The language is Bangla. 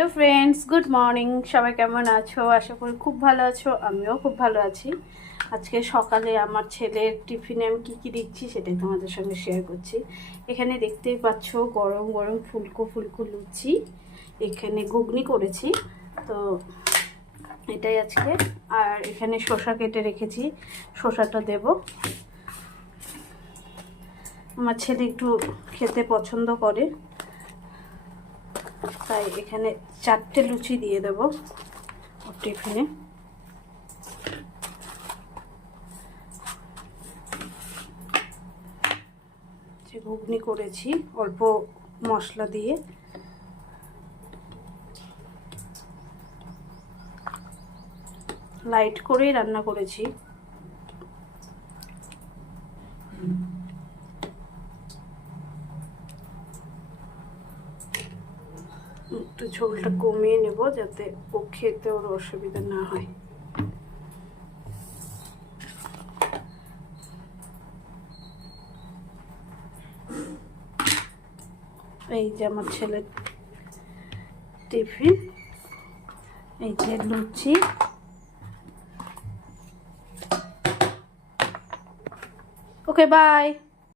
Hello friends, good morning. সবাই কেমন আছো? আশা করি খুব ভালো আছো। আমিও খুব ভালো আছি। আজকে সকালে আমার ছেলের টিফিনে আমি কী দিচ্ছি সেটাই তোমাদের সঙ্গে শেয়ার করছি। এখানে দেখতেই পাচ্ছ গরম গরম ফুলকো ফুলকো লুচি, এখানে ঘুগনি করেছি, তো এটাই আজকে। আর এখানে শসা কেটে রেখেছি, শসাটা দেব। আমার ছেলে একটু খেতে পছন্দ করে, তাই এখানে 4টে লুচি দিয়ে দেবো ওর টিফিনে। যে ঘুগনি করেছি অল্প মশলা দিয়ে, লাইট করেই রান্না করেছি। একটু ঝোলটা কমিয়ে নেব যাতে ও খেতে ওর অসুবিধা না হয়। এই যে আমার ছেলের টিফিন, এই যে লুচি। ওকে, বাই।